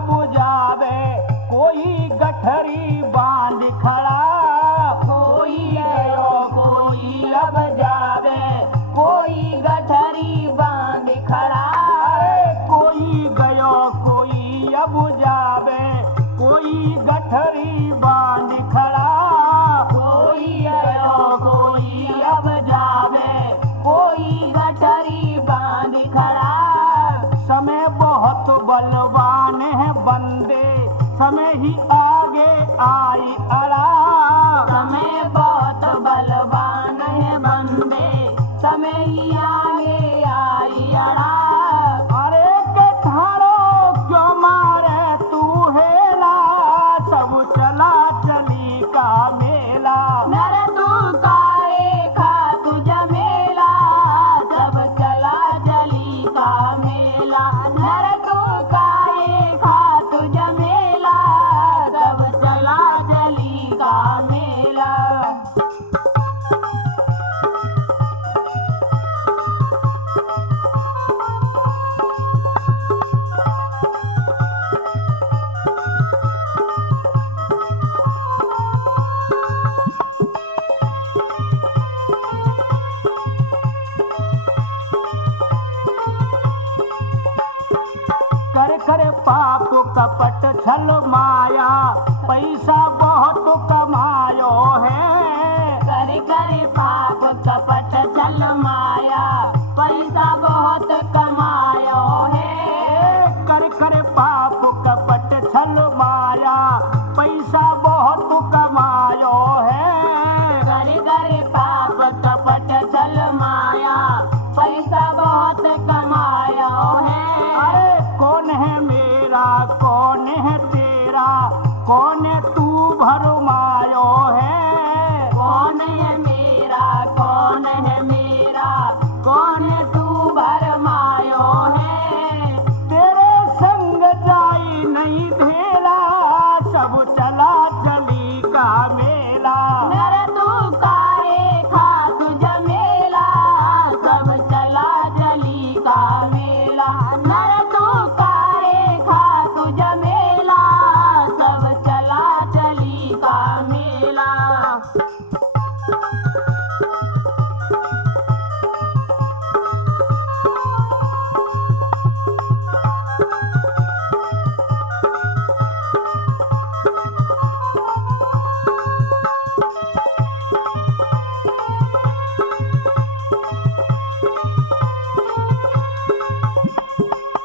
अब जावे कोई गठरी बांध खड़ा। कोई गयो कोई अब जावे कोई गठरी बांध खड़ा। कोई गयो कोई अब जावे कोई गठरी बांध खड़ा। कोई गयो कोई अब जावे कोई गठरी बांध खड़ा। समय बहुत बलवान है बंदे समय ही आगे आई अड़ा। समय बहुत बलवान है बंदे समय ही आगे आई अड़ा। अरे के ठाड़ो क्यों मारे तू हेला सब चला चली का मेला। नर तू काए खा तुझ मेला सब चला जली का मेला। नर तू काए खा तुझ मेला सब चला जली का मेला। कर कर पाप कपट छल माया पैसा बहुत कमायो है। करे करे पाप कपट छल माया पैसा बहुत कमायो है। कर कर पाप कपट छल माया पैसा बहुत कमायो है। करे करे पाप कपट छल माया पैसा बहुत कमायो है। अरे कौन है मेरा कौन है तेरा कौन है तू भरमायो है। कौन है मेरा कौन है मेरा कौन है तू भरमायो है। तेरे संग जाई नहीं धेला सब चला चली का मेला। नर तू काए खा तुझ मेला सब चला जली का मेला। नर तू काए खा तुझ मेला सब चला जली का मेला।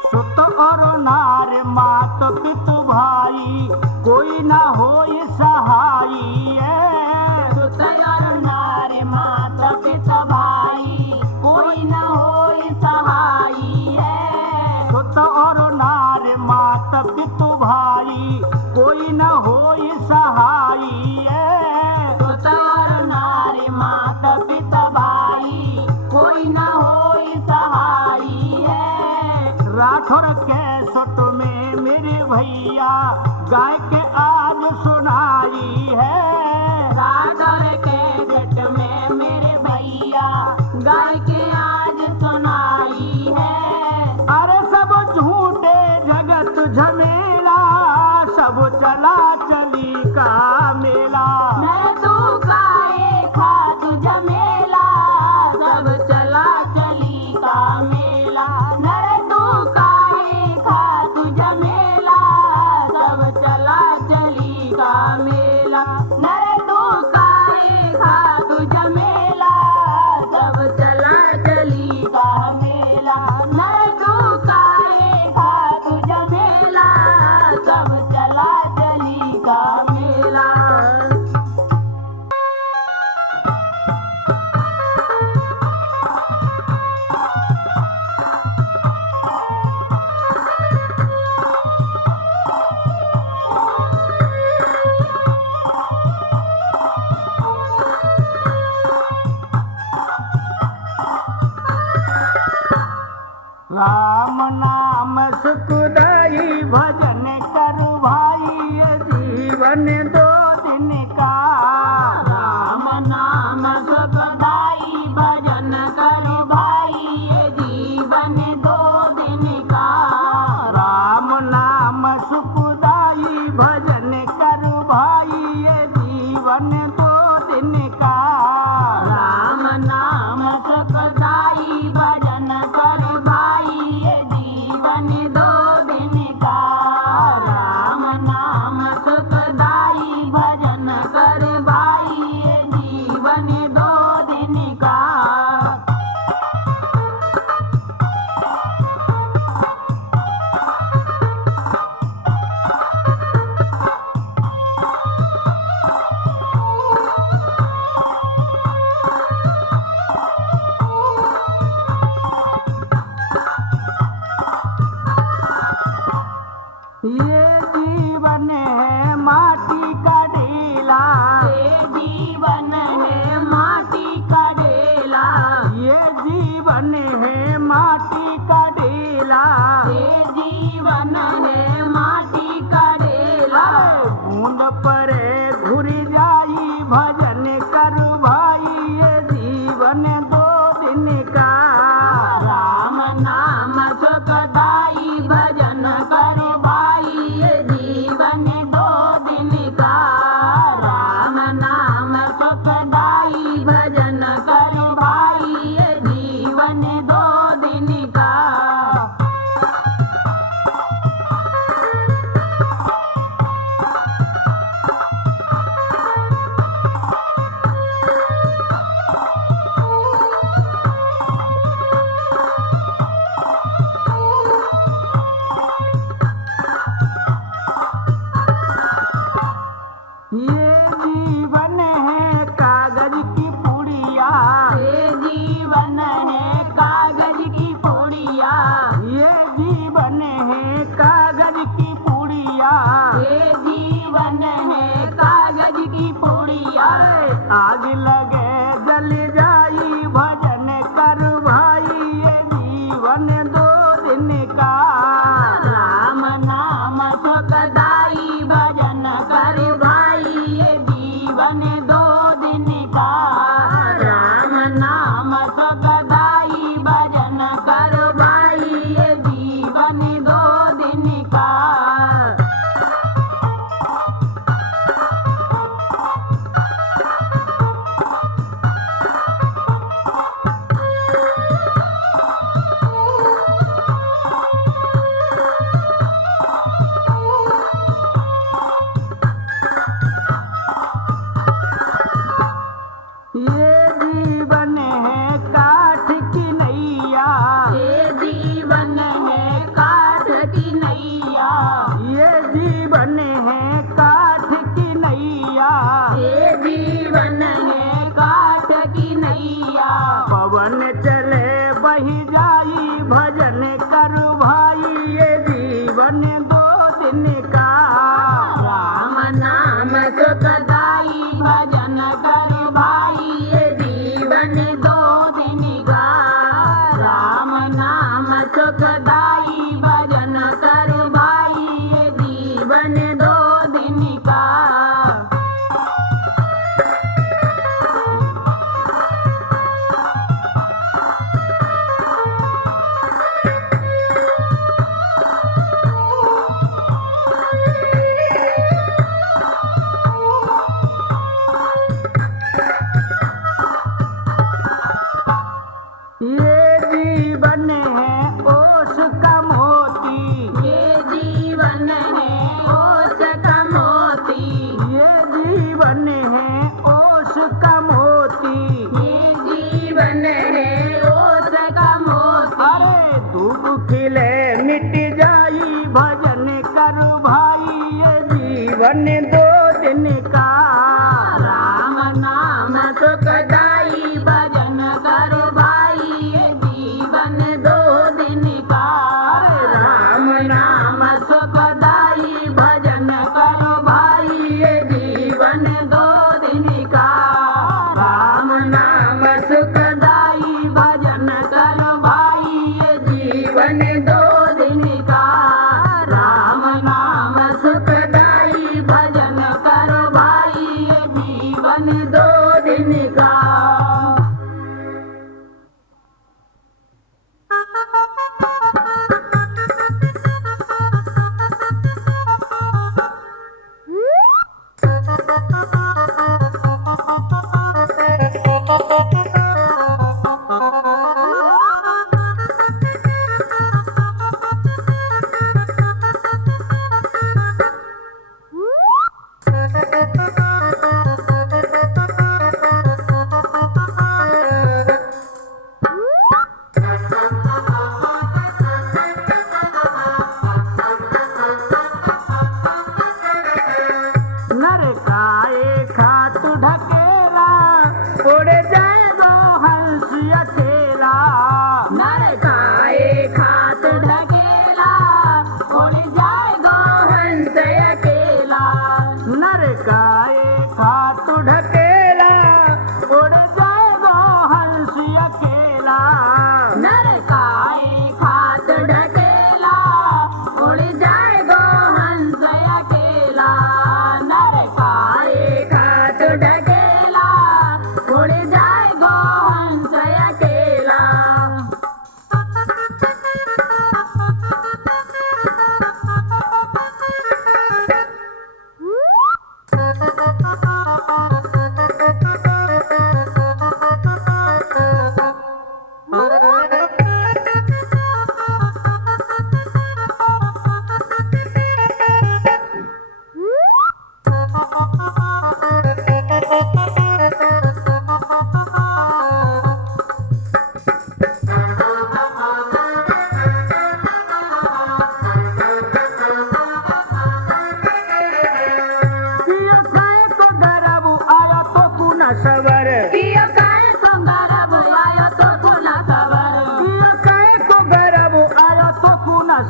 सुत और नार मात पित भाई कोई ना होय सहाई है। सुत और नार मात पित भाई कोई न होय सहाई है। सुत और नार मात पित भाई कोई न होय सहाई है। सुत और नार मात पित भाई कोई न होय सहाई है। राठौर के सुट में मेरे भैया गाय के आज सुनाई है। राठौर के सेट में मेरे भैया गाय के आज सुनाई है। अरे सब झूठे जगत झमेला सब चला चली का मेला। मैं तू काए खा तुझ मेला सब चला चली का मेला। नर तू काए खा तुझ मेला सब चला चली का मेला। नर तू काए खा तुझ मेला सब चला चली का मेला। नर तू काए खा तुझ मेला सब चला चली का मेला। राम नाम सुखदाई भजन कर भाई ये जीवन दो दिन का। राम नाम सुखदाई भजन कर भाई ये जीवन दो दिन का। राम नाम सुख ये जीवन है माटी का ढेला, ये जीवन है माटी का ढेला, ये जीवन है माटी का ढेला। ये जीवन है माटी का ढेला। बूंद परे घुर जाई भजन कर भाई, ये जीवन दो दिन का। राम नाम सुखदाई भजन कर भाई, ये जीवन दो दिन का। राम नाम सुखदाई भजन कर भाई, ये जीवन दो दिन का। ये जीवन है कागज की पुड़िया, ये जीवन है कागज की पुड़िया, ये जीवन है कागज की पुड़िया। ये जीवन है कागज की पुड़िया। आग लगे जल जाई भजन कर भाई, ये जीवन दो दिन का। राम नाम सुखदाई भजन कर भाई, ये जीवन दो दिन का। राम नाम सुखदाई भजन कर भाई, ये जीवन दो दिन का। ये जीवन है काठ की नैया, ये जीवन है काठ की नैया, ये जीवन है काठ की नैया। ये जीवन है काठ की नैया। पवन चले बही जाई भजन कर भाई, ये जीवन दो दिन का। राम नाम सुखदाई भजन कर भाई, ये जीवन दो दिन का। राम नाम सुखदाई भजन कर भाई, ये जीवन दो दिन का। ये जीवन है ओस का मोती, ये जीवन है ओस का मोती, ये जीवन है ओस का मोती। ये जीवन है ओस का मोती। अरे धूप खिले मिट जाई भजन कर भाई, ये जीवन दो दिन का। राम नाम सुखदाई भजन कर भाई, ये जीवन दो दिन का। राम नाम सुखदाई भजन कर भाई, ये जीवन दो दिन का। राम नाम सुखदाई भजन कर भाई, ये जीवन दो दिन का। राम नाम सुखदाई भजन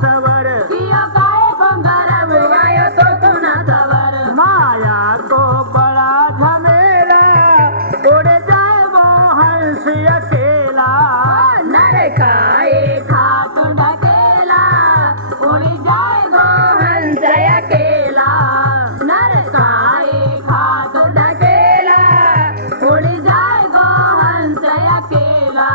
सवर किया काय पंगरव आयो तो तुना सवर माया को बड़ा झमेला उड़ जाए वो हंस अकेला नर खाए खात ढकेला उड़ी जाए गो हंस अकेला नर खाए खात ढकेला उड़ी जाए गो हंस अकेला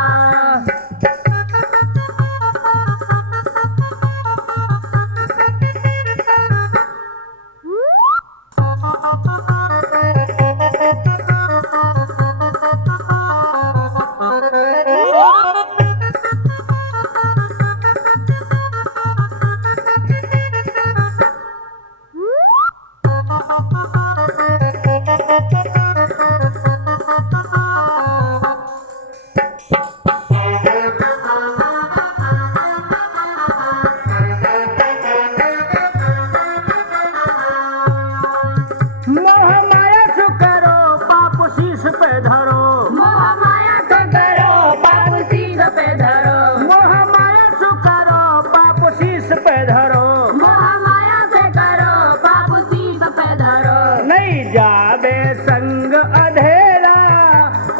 मोह माया सु करो पाप शीश पे धरो मोह माया तो करो पाप शीश पे धरो मोह माया सु करो पाप शीश पे धरो मोह माया से करो पाप शीश पे धरो नहीं जावे संग अधेरा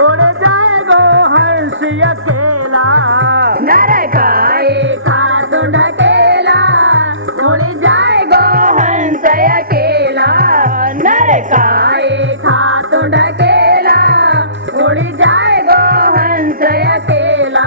उड़ जाएगो हंस अकेला नर खाए खात ढकेला उड़ जाए गो हंस अकेला नर खाए खात ढकेला उड़ जाए गो हंस अकेला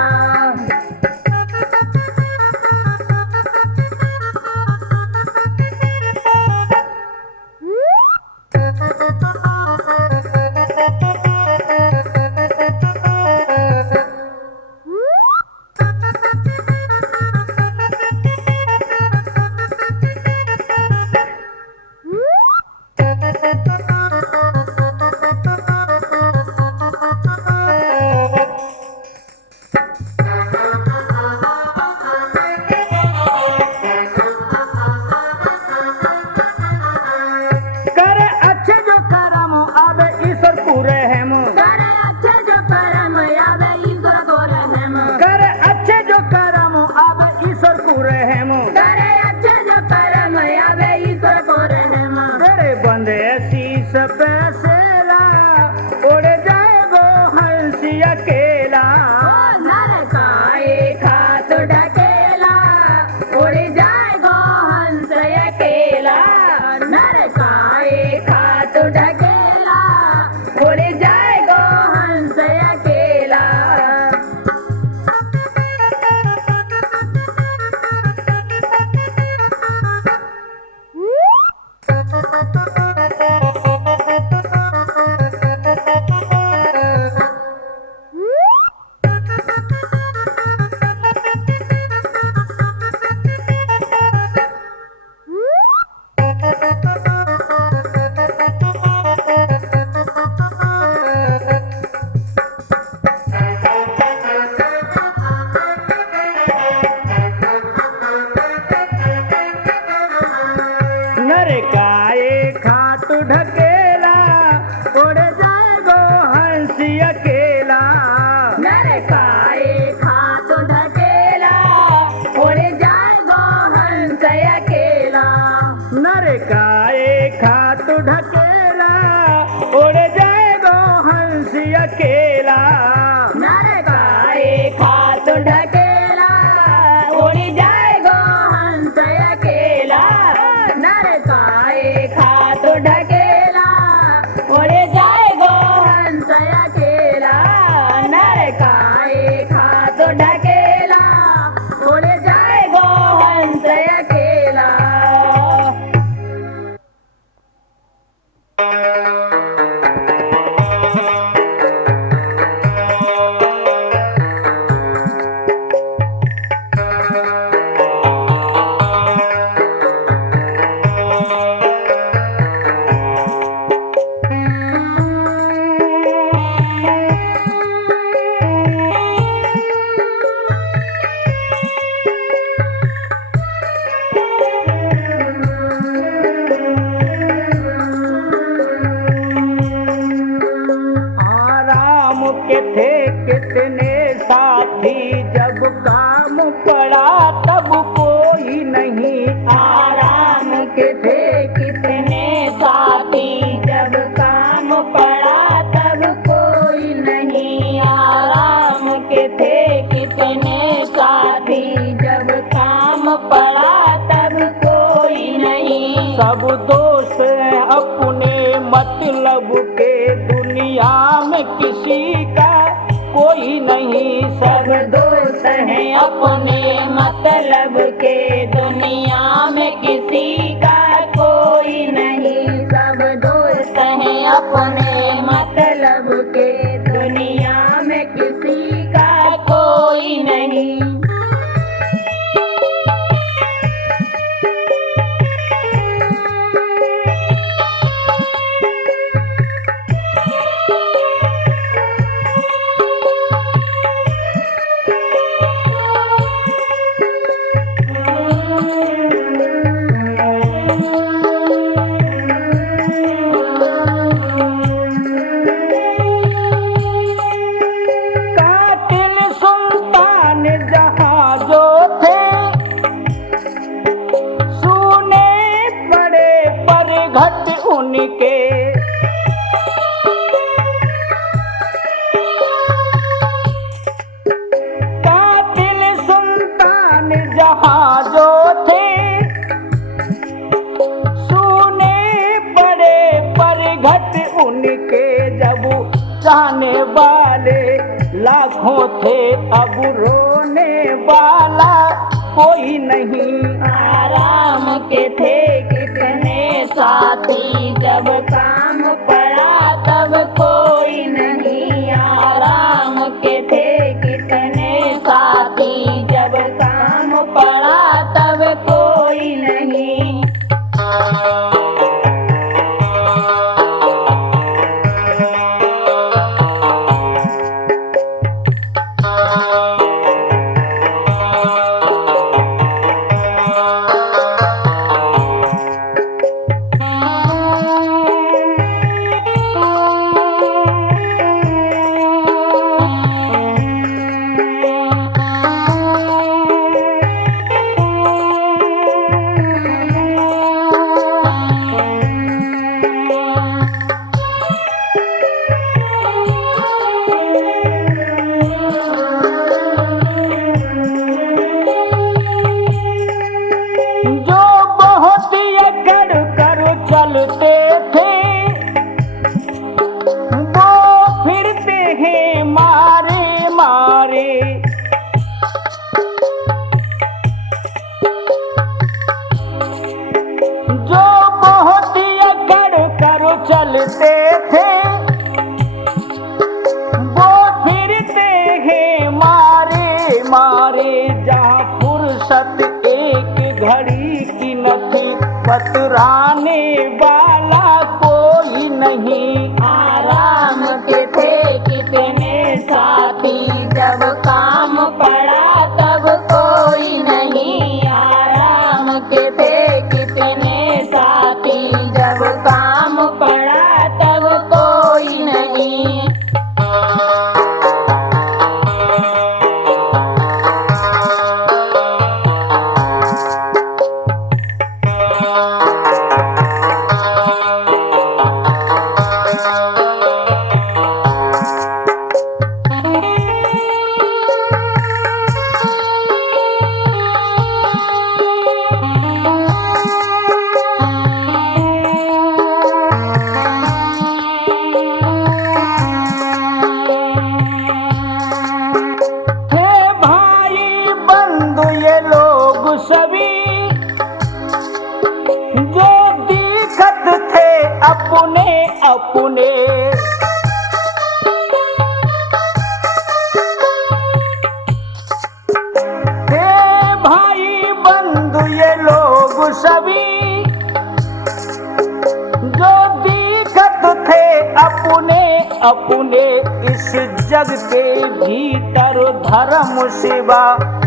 करे अच्छे जो करम अब ईश्वर पूरे हम करे अच्छे जो कर्म आवे ईश्वर को रहम करे अच्छे जो करम अब ईश्वर पूरे हम करे अच्छे जो कर्म आवे ईश्वर को रहम तेरे बंदे शीश पे सेला उड़ जाएगो हंस अकेला ओ नर खाए खात ढकेला उड़ जाए गो हंस अकेला नर खाए खात ढकेला उड़ जाए गो हंस अकेला नर काए खातु ढकेला उड़ जाएगो हंस अकेला नर खाए खात ढकेला उड़ जाए गो हंस अकेला नर काए खातु ढकेला उड़ जाएगो हंस अकेला नर खाए खात ढकेला उड़ जाए गो हंस अकेला नर खाए खात ढकेला उड़ जाए गो हंस अकेला नर खाए खात ढकेला उड़ जाए गो हंस अकेला पड़ा तब कोई नहीं। सब दोस्त हैं अपने मतलब के, दुनिया में किसी का कोई नहीं। सब दोस्त हैं अपने मतलब के, दुनिया में किसी का कोई नहीं। सब दोस्त हैं अपने मतलब के, दुनिया में किसी का कोई नहीं। कातिल सुल्तान जहां जो थे, सुने पड़े पर घट उनके। कातिल सुल्तान जहां जो थे, सुने पड़े पर घट उनके। जब चाहने वाले लाखों थे, अब रोने वाला कोई नहीं। आराम के थे कितने साथी, जब काम पड़ा तब कोई नहीं। आराम के थे कितने साथी, जब काम पड़ा तब कोई नहीं। जो बहुत अकड़ कर चलते थे, वो फिरते हैं मारे मारे। जो बहुत अकड़ कर चलते थे, वो फिरते हैं मारे मारे। जहाँ फुर्सत एक घड़ी की न थी, बतराने वाला कोई नहीं। आराम के थे कितने साथी, जब काम पड़ा तब कोई नहीं। आराम के थे कितने साथी, जब काम पड़ा तब कोई नहीं। थे भाई बंधु ये लोग सभी, जो दिखत थे अपने अपने। थे भाई बंधु ये लोग सभी, जो दिखत थे अपने अपने। इस जग के भीतर धर्म सिवा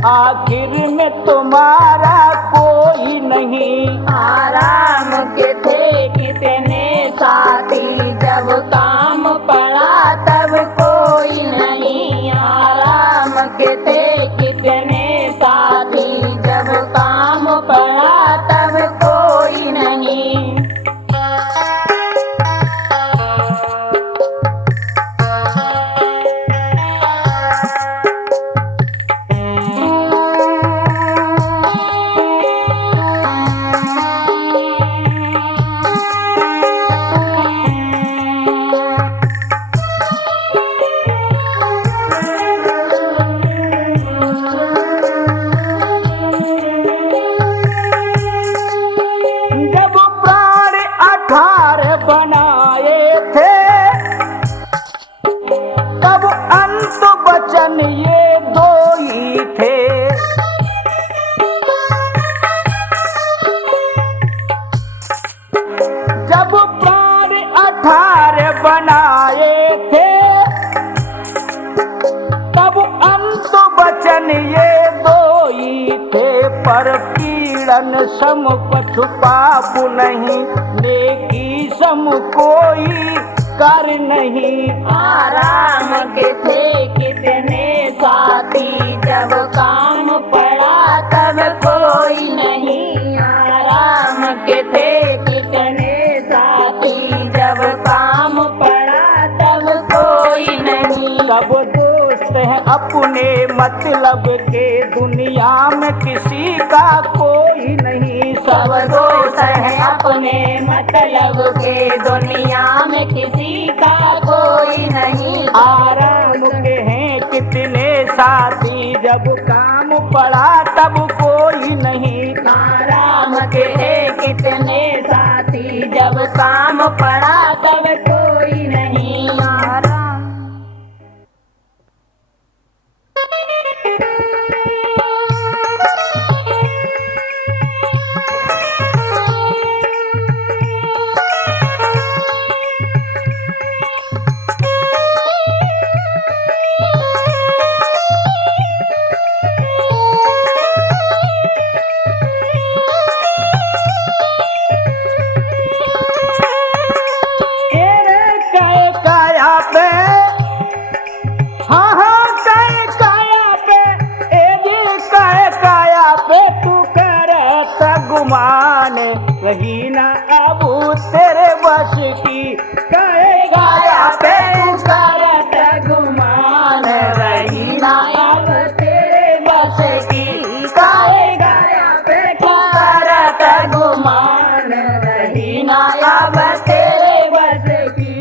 आखिर में तुम्हारा कोई नहीं। आराम के थे कितने साथी, जब काम पड़ा तब कोई नहीं। आराम के थे कितने साथी, जब काम पड़ा तब कोई नहीं। मिलन सम पछु पापु नहीं, नेकी सम कोई कर नहीं। आराम के थे कितने साथी, जब काम पड़ा तब कोई नहीं। आराम के थे कितने साथी, जब काम पड़ा तब कोई नहीं। सब दोस्त हैं अपने मतलब के, दुनिया में किसी का कोई नहीं। सब दोस्त हैं अपने मतलब के, दुनिया में किसी का कोई नहीं। आराम के हैं कितने साथी, जब काम पड़ा तब कोई नहीं। आराम के हैं कितने साथी, जब काम पड़ा तब कोई नहीं। आराम रही ना अब तेरे बस की, काहे गाया पे करत गुमान, रही ना अब तेरे बस की। काहे गाया पे करत गुमान, रही ना अब तेरे बस की।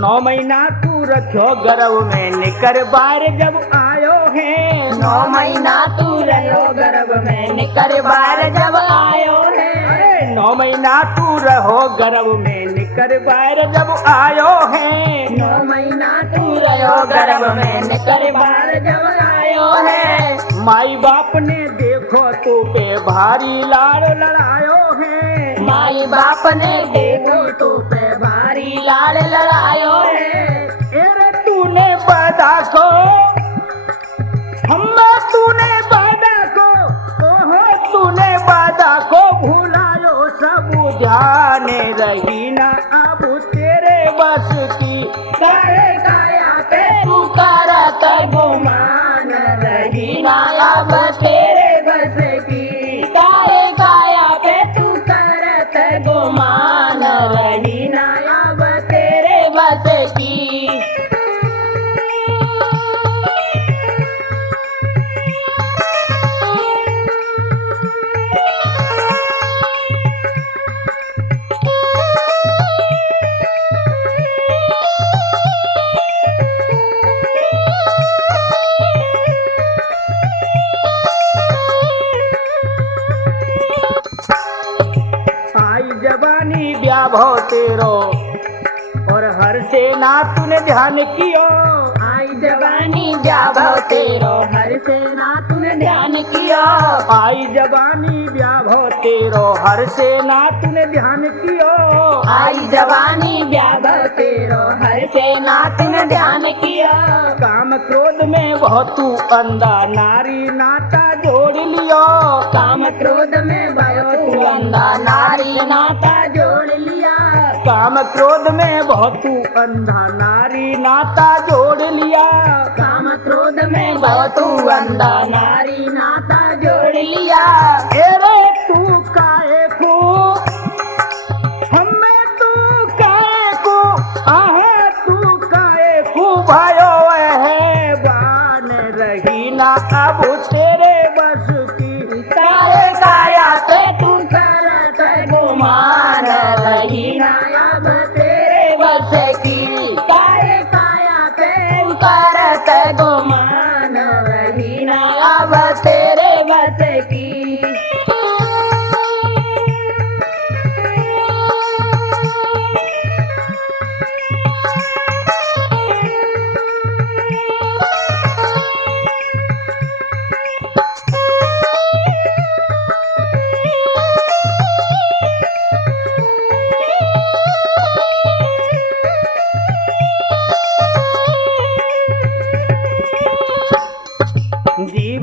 नौ महीना तू रखो गर्भ में, निकर बार जब आयो है। 9 महीना तू रहो गर्भ में, निकर बार जब आयो है। अरे 9 महीना तू रहो गर्भ में, निकर बार जब आयो है। 9 महीना तू रहो गर्भ में, निकर बार जब आयो है। माई बाप ने देखो तू पे भारी लाड़ लड़ायो है। माई बाप ने देखो तू पे भारी लाड़ लड़ायो है। अरे तूने वादा को, हमें तूने वादा को, ओहो तूने वादा को भुलायो सब जाने। रही ना अब तेरे बस की, काहे काया पे तू करत गुमान, रही ना अब तेरे बस की। काहे काया पे तू करत गुमान, रही ना अब तेरे बस की। जवानी ब्याह तेरो और हर से ना तूने ध्यान कियो। आई जवानी ब्याह तेरो, हर से ना तूने ध्यान किया। आई जवानी ब्याह तेरो, हर से ना तूने ध्यान कियो। आई जवानी ब्याह तेरो, हर से ना तूने ध्यान किया। काम क्रोध में बहुत तू अंधा, नारी नाता जोड़ लियो। काम क्रोध में बहुत तू अंधा, नारी नाता जोड़ लिया। काम क्रोध में बहुत तू अंधा, नारी नाता जोड़ लिया। काम क्रोध में बहुत तू अंधा, नारी नाता जोड़ लिया। अरे तू काहे को, हमें तू काहे को, आहे तू काहे को भयो है बान। रही ना अब तेरे बस की, काहे काया पे तू करत गुमान, रही ना अब तेरे बस की। काहे काया पे तू करत गुमान, रही ना अब तेरे बस की।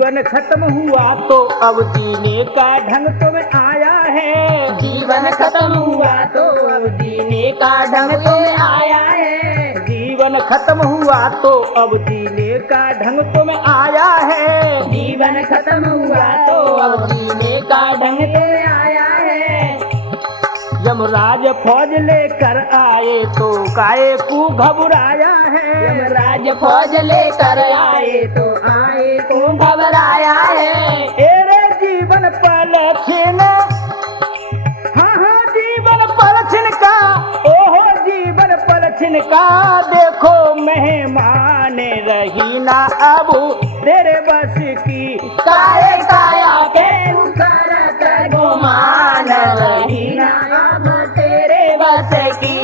जीवन खत्म हुआ तो अब जीने का ढंग तुम्हें आया है। जीवन खत्म हुआ तो अब जीने का ढंग तुम्हें आया है। जीवन खत्म हुआ तो अब जीने का ढंग तुम्हें आया है। जीवन खत्म हुआ तो अब जीने का ढंग तुम्हें आया है। यमराज फौज लेकर आए तो काहे को घबराया है। यमराज फौज लेकर आए तो घबराया है। तेरे जीवन पल छिन, हाँ हाँ जीवन पल छिन का, ओहो जीवन पल छिन का, देखो मेहमान रही ना अब तेरे बस की। काहे काया के करत गुमान रही ना अब तेरे बस की।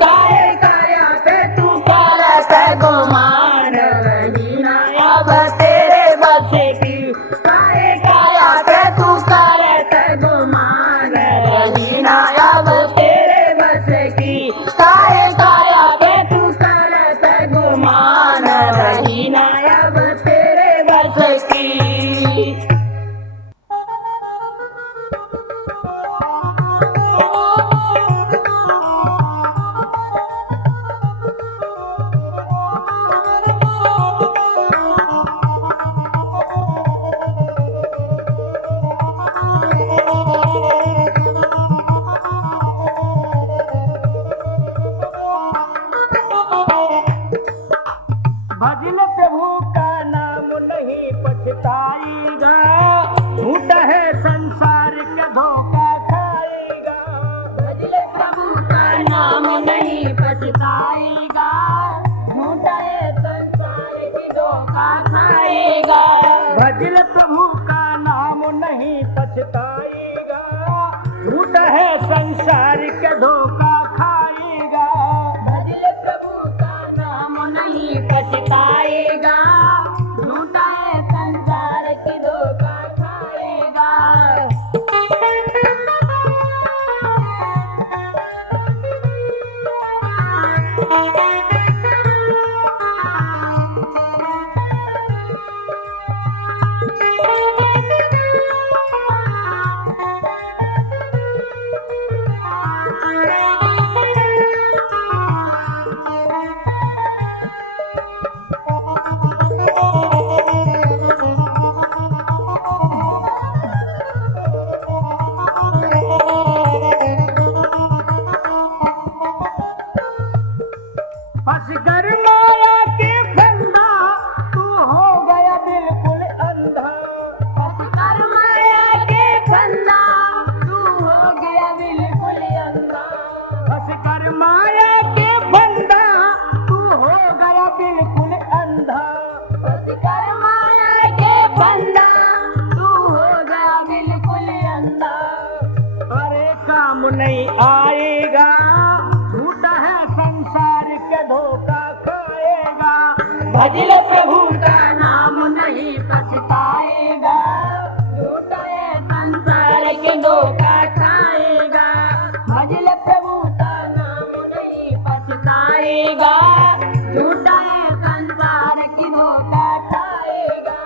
काहे काया पे तू करत गुमान रही ना अब तेरे बस की। काहे काया पे तू करत गुमान रही ना अब तेरे बस की। काहे काया पे तू करत गुमान रही ना अब तेरे बस की। भजल प्रभु का नाम नहीं पछताएगा, झूठ है संसार के धोखा खाएगा। भजल प्रभु का नाम नहीं पछताएगा, झूठा है संसार की धोखा खाएगा। भजल प्रभु का नाम नहीं पछताएगा, झूठ है संसार के धोखा खाएगा। भजल प्रभु का नाम नहीं पछताएगा, झूठा है संसार की धोखा खाएगा। बस कर माया के फंदा, तू हो गया बिल्कुल अंधा। बस कर माया के फंदा, तू हो गया बिल्कुल अंधा। बस कर माया के फंदा, तू हो गया बिल्कुल अंधा। बस कर माया के फंदा, तू हो गया बिल्कुल अंधा। अरे काम नहीं आएगा, झूठा है संसार के धोखा खाएगा। भजल प्रभु का नाम नहीं पछताएगा, झूठा है संसार के धोखा खाएगा। भजल प्रभु का नाम नहीं पछताएगा, झूठा है संसार की धोखा खाएगा।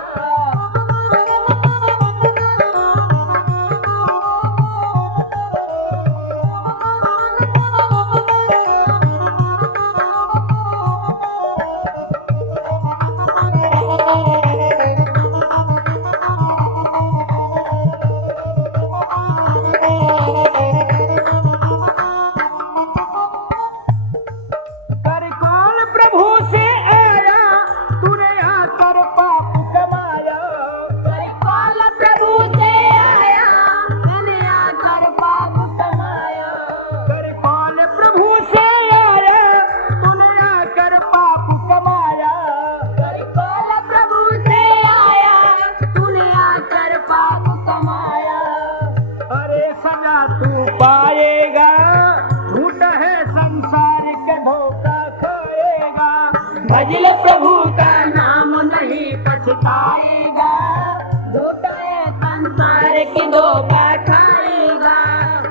कर कौन प्रभु से आया, तूने आकर पाप कमाया। कल प्रभु से आया, मैंने आकर पाप कमाया। कर कौन प्रभु से आया, तूने आकर पाप कमाया। कल प्रभु से आया, तूने आकर पाप कमाया। अरे सजा तू पाएगा, झूठा है संसार के धोखा खाएगा। भजल प्रभु का नाम नहीं पछताएगा, धोखा है संसार की धोखा खाएगा।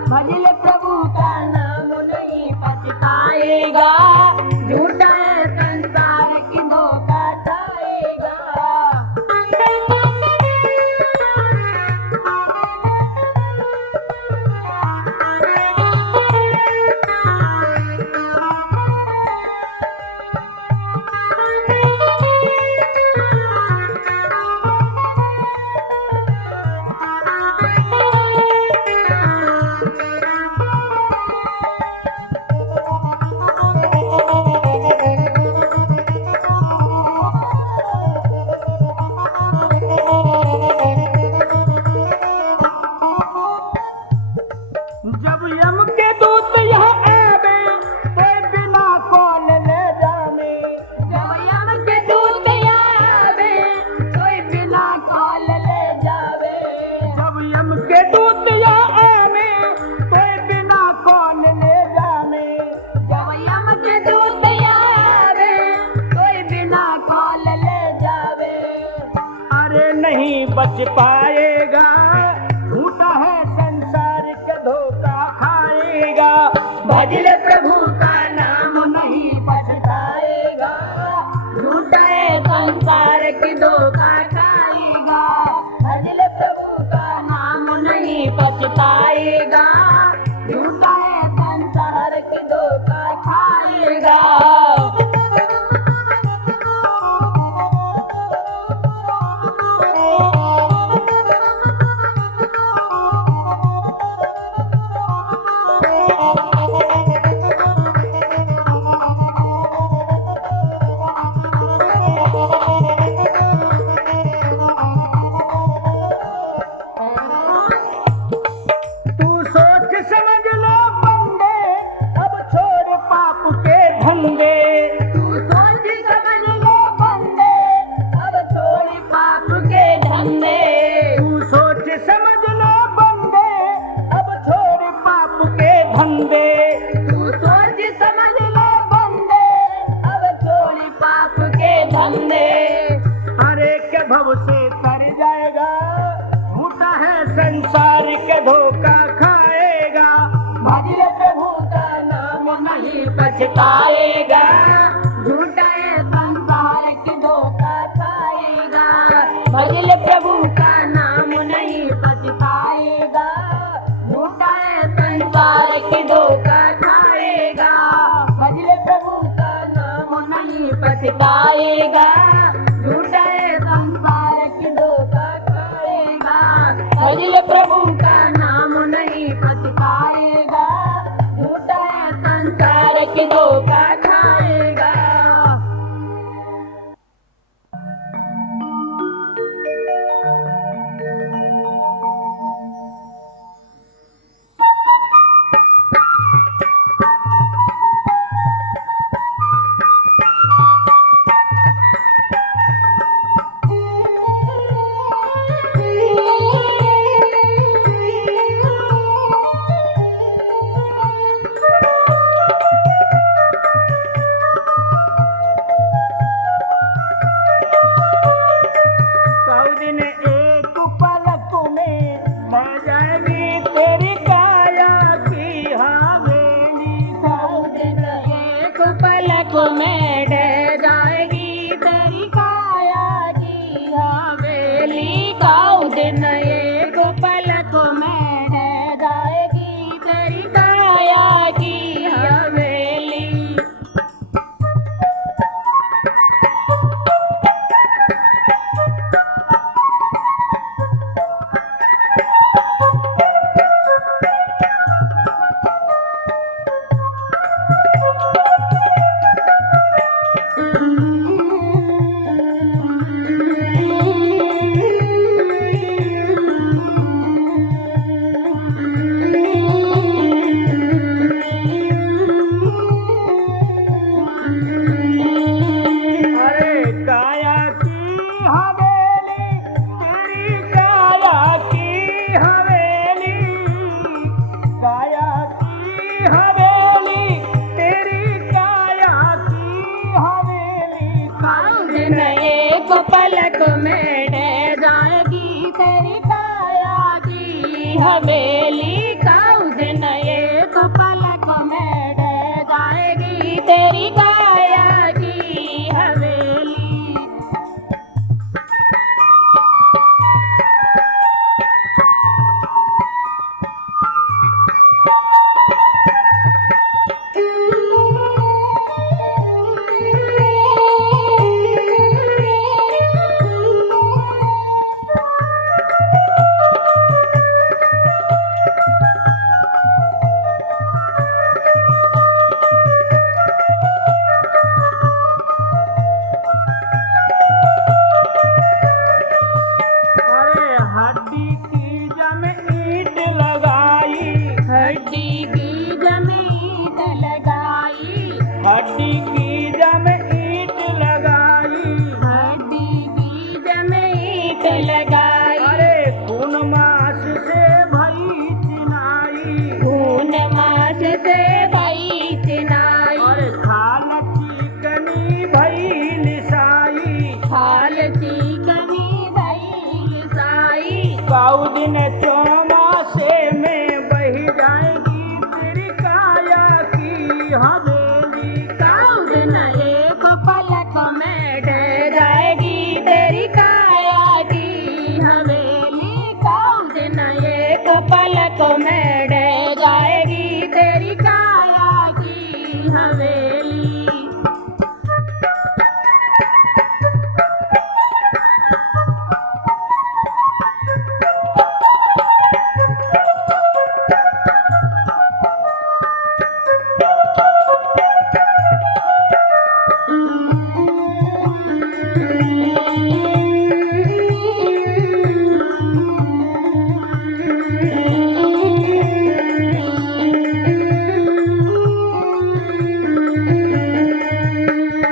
भजल प्रभु का नाम नहीं पछताएगा, झूठा है संसार की धोखा खाएगा। बच पाएगा, झूठा है संसार के धोखा खाएगा। भज ले प्रभु का नाम नहीं पछताएगा, झूठा है संसार की धोखा खाएगा। भज ले प्रभु का नाम नहीं पछताएगा, झूठा है संसार की धोखा खाएगा। तू सोच समझ लो बंदे, अब छोड़ पाप के धंधे। तू सोच समझ लो बंदे, अब छोड़ पाप के धंधे। तू सोच समझ लो बंदे, अब छोड़ पाप के धंधे। तू सोच समझ लो बंदे, अब छोड़ पाप के धंधे। अरे के भव से तर जाएगा, झूठा है संसार के धोखा खाएगा। भज ले प्रभु का नाम नहीं पछताएगा, झूठा है संसार की धोखा खाएगा। भज ले प्रभु का नाम नहीं पछताएगा, झूठा है संसार की धोखा खाएगा। भज ले प्रभु का नाम नहीं पछताएगा, झूठा है संसार की धोखा खाएगा। भज ले प्रभु का नाम नहीं पछताएगा, झूठा है संसार की धोखा खाएगा। कौ दिन एक पलक में ले जाएगी तेरी काया की हवेली। कौ दिन एक पलक में ढह जाएगी तेरी काया की हवेली। कौ दिन एक पलक में ढह जाएगी तेरी काया की हवेली। अरे काया की हवेली, तेरी काया की हवेली। काया की हवेली, तेरी काया की हवेली। कौ दिन एक पलक में ढह जाएगी तेरी काया की हवेली। कौ दिन एक पलक में ढह जाएगी तेरी काया की हवेली। दिन चौमासे में बही जाएगी तेरी काया की हवेली। काऊ दिन एक पलक में ढह जाएगी तेरी काया की हवेली। काऊ दिन एक पलक में ढह जाएगी तेरी काया की हवेली।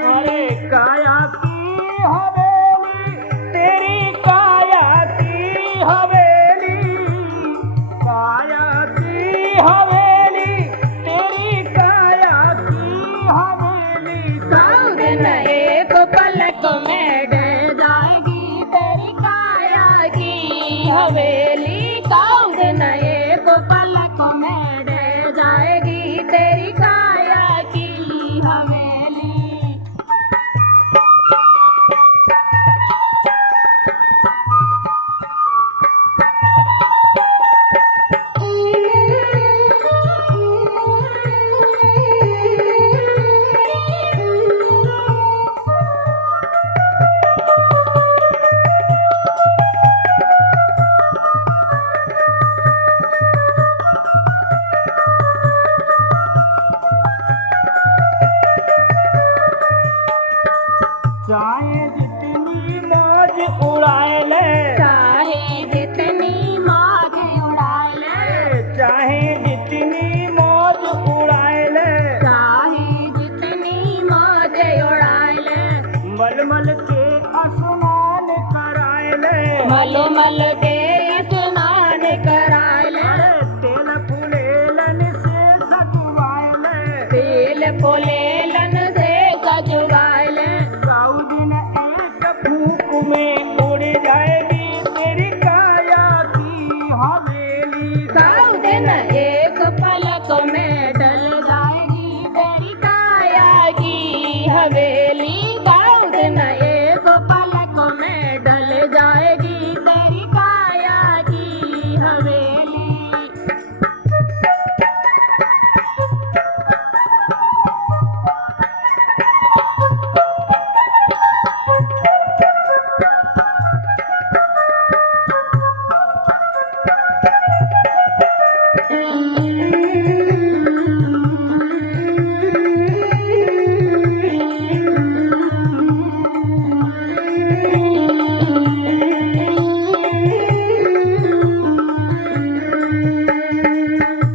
अरे काया की हवेली तेरी काया की हवेली। काया की हवेली तेरी काया की हवेली। काऊ दिन एक पलक में ढह जाएगी तेरी काया की हवेली। काऊ दिन एक पलक में ढह जाएगी तेरी काया की हवेली। चाहे जितनी मौज उड़ाए ले। चाहे जितनी मौज उड़ाए ले। चाहे जितनी मौज उड़ाए ले। चाहे जितनी मौज उड़ाए ले। मलमल के स्नान कराए ले। मलमल के स्नान कराए ले। तेल फुलेलन से सजवाए ले। तेल फुलेलन से सजवाए ले। काऊ दिन एक फूक में उड़ जाएगी तेरी काया की हवेली। काऊ दिन एक पलक में ढल जाएगी तेरी काया की हवेली। काऊ दिन एक पलक में ढल जाएगी तेरी काया की हवेली।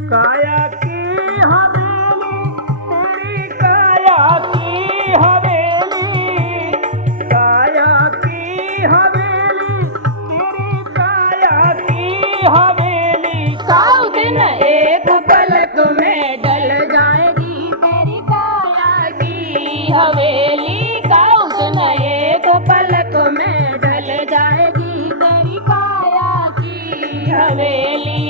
काया की हवेली तेरी काया की हवेली। काया की हवेली तेरी काया की हवेली। काऊ दिन एक पलक में ढल जाएगी तेरी काया की हवेली। काऊ दिन एक पलक में ढल जाएगी तेरी काया की हवेली।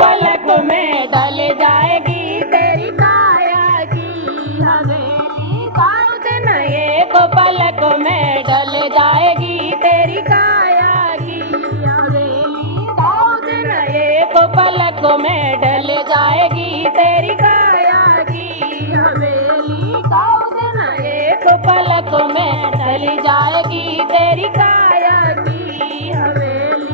पलक में ढल जाएगी तेरी काया की हवेली। साउथ न एक पलक में ढल जाएगी तेरी काया की हवेली। साउथ न एक पलक में ढल जाएगी तेरी काया की हवेली। साउथ न एक पलक में ढल जाएगी तेरी काया की हवेली।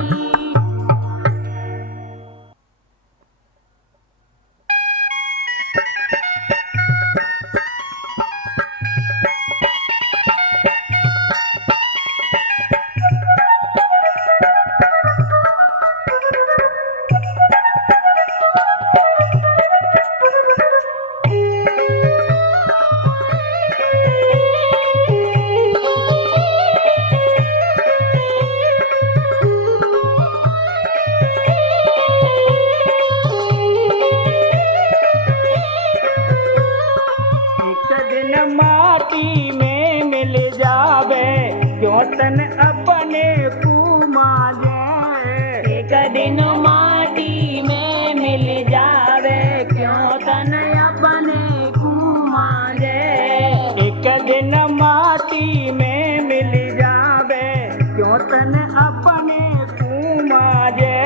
एक दिन माटी में मिल जावे क्यों तन अपने कुमाजे। एक दिन माटी में मिल जावे क्यों तन अपने कुमारे। एक दिन माटी में मिल जावे क्यों तन अपने कुमाजे।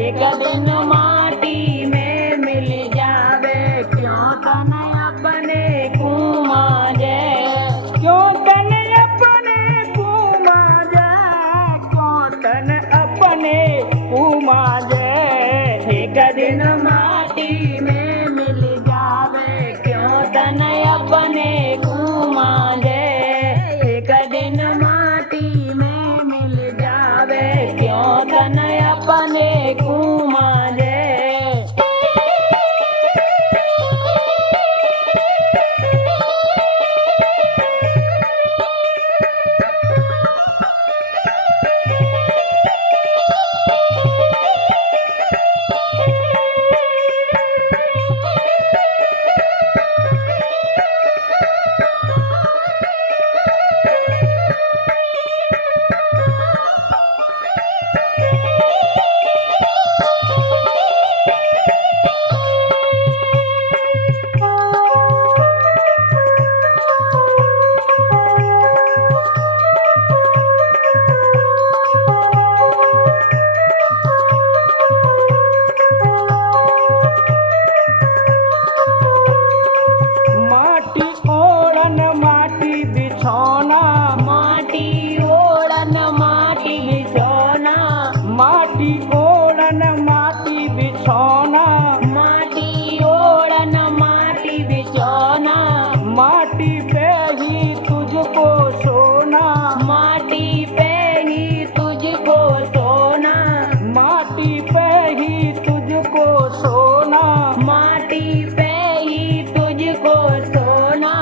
एक दिन माटी में मिल जावे क्यों तन अपने कुमारे। क्यों तन अपने कुमाजे, क्यों तन अपने कुमाजे। एक दिन माटी में मिल जावे क्यों तन अपने कुमारे। एक दिन माटी में मिल जावे क्यों तन अपने कुमारे। माटी ओढ़न माटी बिछौना, माटी ओढ़न माटी बिछौना। माटी ओढ़न माटी बिछौना। माटी ओढ़न माटी बिछौना। माटी पे ही तुझको सोना, माटी पे ही तुझको सोना। माटी पे ही तुझको सोना। माटी पे ही तुझको सोना।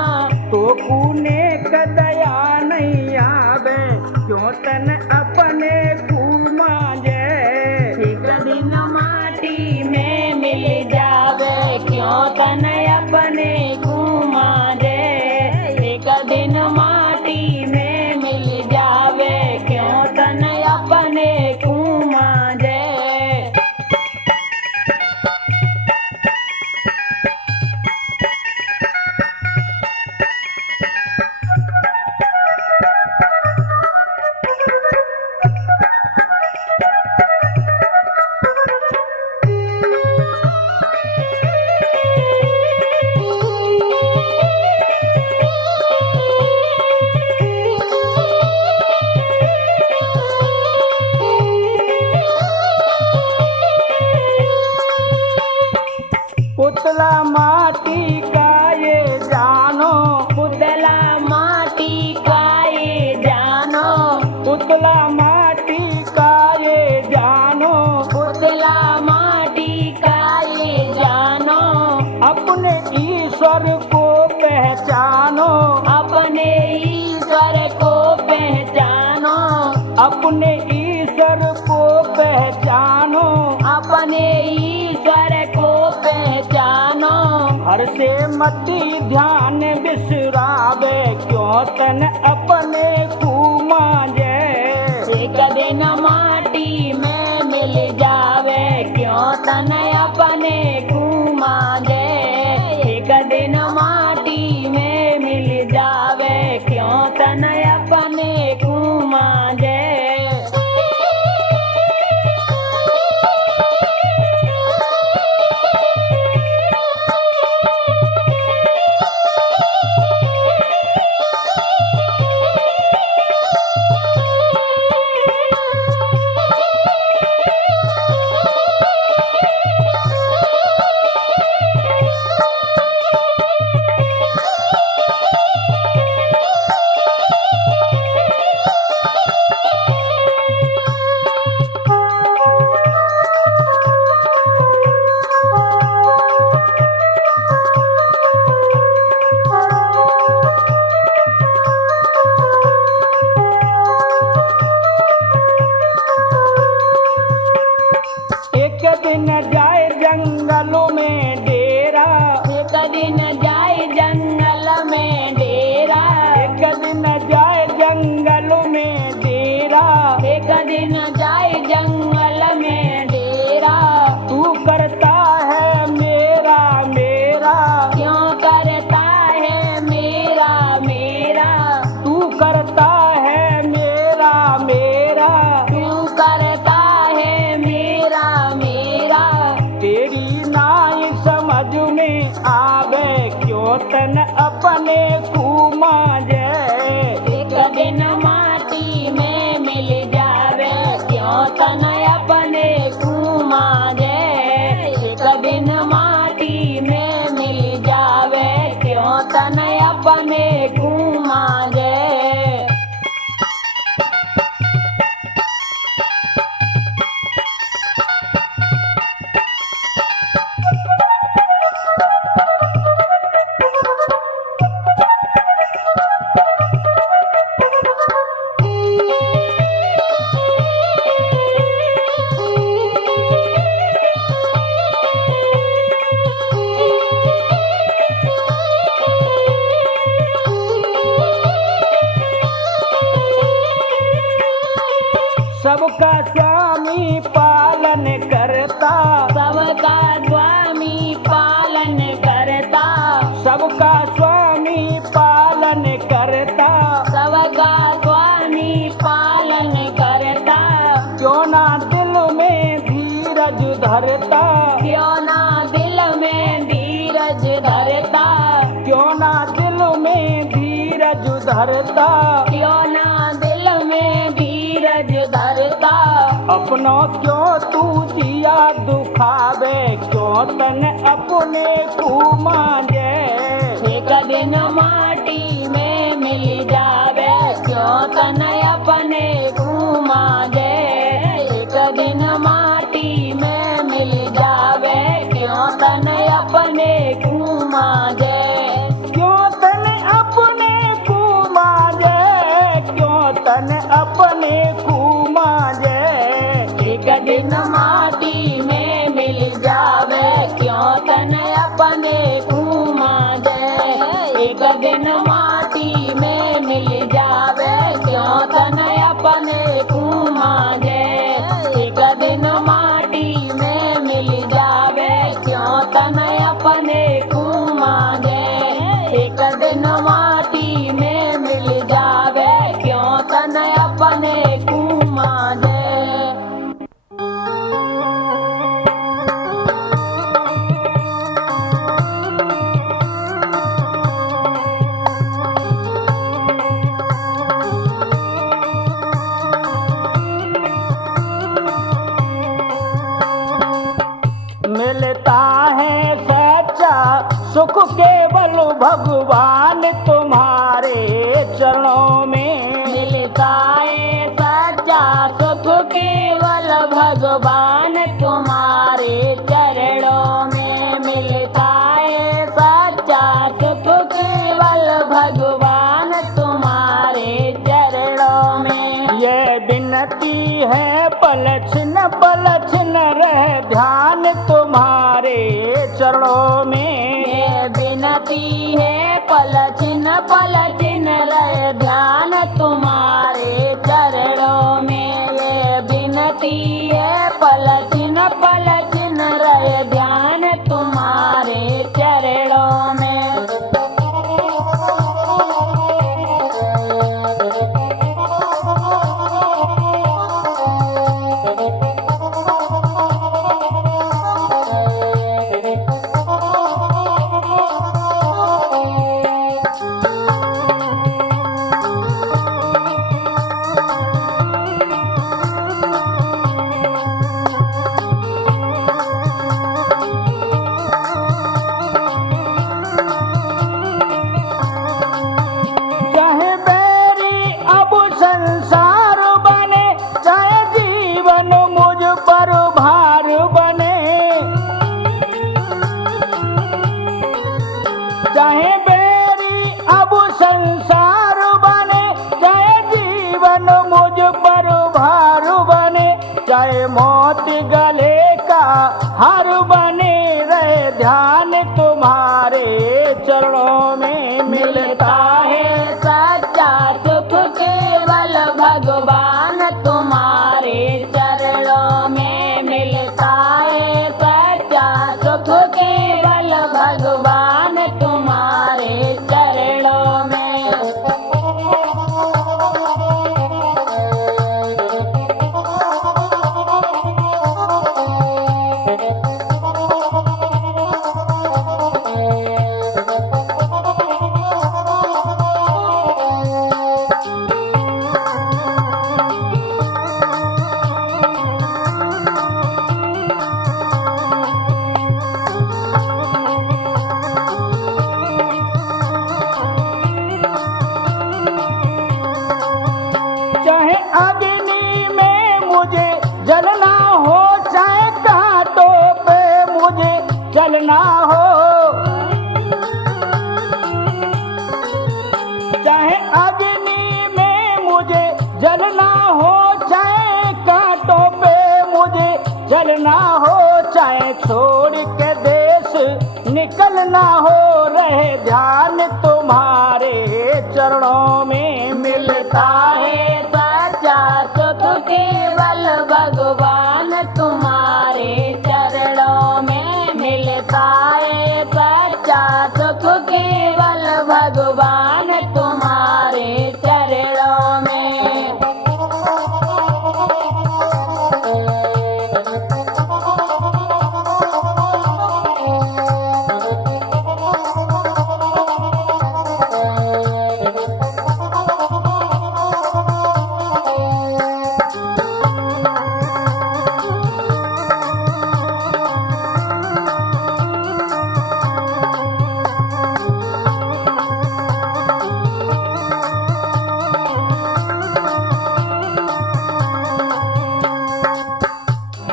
तो कूने का दया नहीं आवे क्यों तन अपने कुमाजे। एक दिन माटी में मिल जावे क्यों तन अपने कुमारे। एक दिन माटी में मिल जावे क्यों तन अपने कुमारे। पुतला माटी का ये जानो, पुतला माटी का ये जानो। पुतला माटी का ये जानो। पुतला माटी का ये जानो। अपने ईश्वर को पहचानो, अपने ईश्वर को पहचानो। अपने ईश्वर को पहचानो। अपने ईश्वर को पहचानो। हर से मति ध्यान बिसरावे क्यों तन अपने कुमाजे। एक दिन माटी में मिल जावे क्यों तन मांगे। एक दिन माटी में मिल जावे क्यों तन अपने को मांगे। एक दिन जाए जंगलों में डेरा, एक दिन जाए जंगल में डेरा। एक दिन जाए जंगलों में डेरा। एक दिन जाए जंगल में डेरा। तू करता है मेरा मेरा, क्यों करता है मेरा मेरा। तू करता है मेरा मेरा। क्यों करता है मेरा मेरा। तेरी नाई समझ में आवे क्यों तन अपने को मांझे। एक दिन माटी में मिल जावे क्यों तन अपने को मांगे। एक दिन माटी में मिल जावे क्यों तन अपने को मांगे। सबका स्वामी पालन करता, सबका स्वामी पालन करता। सबका स्वामी पालन करता। सबका स्वामी पालन करता। क्यों ना दिल में धीरज धरता। क्यों ना दिल में धीरज धरता। क्यों ना दिल में धीरज धरता। क्यों ना दिल में धीरज धरता। अपनों क्यों तू जिया दुखावे क्यों तन अपने को मांझे। एक दिन माटी में मिल जावे क्यों तन अपने को मांगे। एक दिन माटी में मिल जावे क्यों तन अपने को मांगे। क्यों तन अपने को मांझे। क्यों तन अपने को मांझे। एक दिन माटी में मिल जावे क्यों तन अपने को मांगे। एक दिन माटी में मिल जावे क्यों तन अपने को मांगे। एक दिन माटी में मिल जावे क्यों तन अपने को मांगे। एक दिन माटी में मिल जावे क्यों तन अपने को मांगे। मिलता है सच्चा सुख केवल भगवान तुम्हारे चरणों में। मिलता है सच्चा सुख केवल भगवान तुम्हारे चरणों में। मिलता है सच्चा सुख केवल भगवान तुम्हारे चरणों में। ये विनती है पलछन पलछन रह ध्यान तुम्हारे चरणों में। ये विनती है पलछिन पलछिन रहे ध्यान तुम्हारे चरणों में। ये विनती है पलछिन पलछिन रहे ध्यान तुम्हारे चाहे मौत गले का हार बने रहे, ध्यान तुम्हारे चरणों में मिलता है। सच्चा सुख केवल भगवान तुम्हारे चरणों में मिलता है। सच्चा सुख केवल भगवान तुम्हारे चरणों में। चाहे अग्नि में मुझे जलना हो, चाहे कांटों पे मुझे चलना हो, चाहे अग्नि में मुझे जलना हो, चाहे कांटों पे मुझे चलना हो, चाहे छोड़ के देश निकलना हो, रहे ध्यान तुम्हारे चरणों में मिलता है। सच्चा सुख केवल भगवान तुम्हारे चरणों में मिलता है। सच्चा सुख केवल भगवान तुम्हारे चरणों में।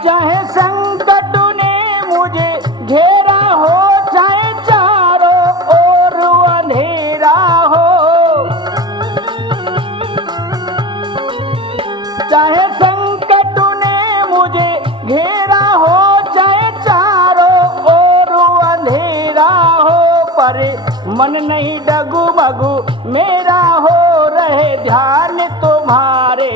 चाहे संकट ने मुझे घेरा हो, चाहे चारों ओर अंधेरा हो, चाहे संकट ने मुझे घेरा हो, चाहे चारों ओर अंधेरा हो, पर मन नहीं डगमगु मेरा हो, रहे ध्यान तुम्हारे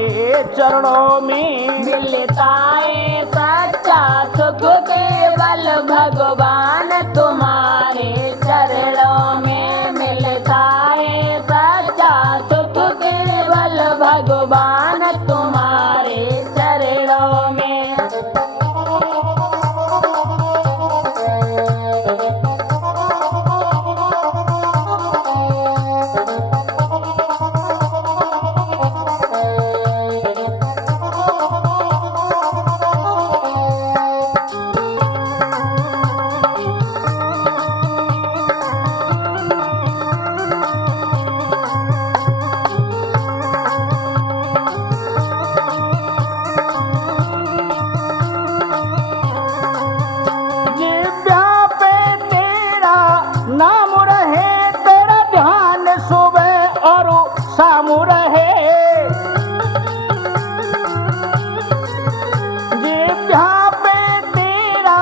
चरणों में मिलता है। सच्चा सुख केवल भगवान तुम्हारे चरणों में मिलता है। सच्चा सुख केवल भगवान तुम्हारे चरणों में। नाम रहे, तेरा ध्यान सुबह और शाम रहे, जिभ्या पे तेरा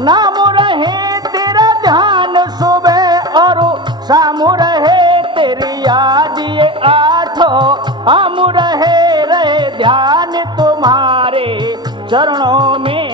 नाम रहे, तेरा ध्यान सुबह और शाम रहे, तेरी याद ये आठों हम रहे, रहे ध्यान तुम्हारे चरणों में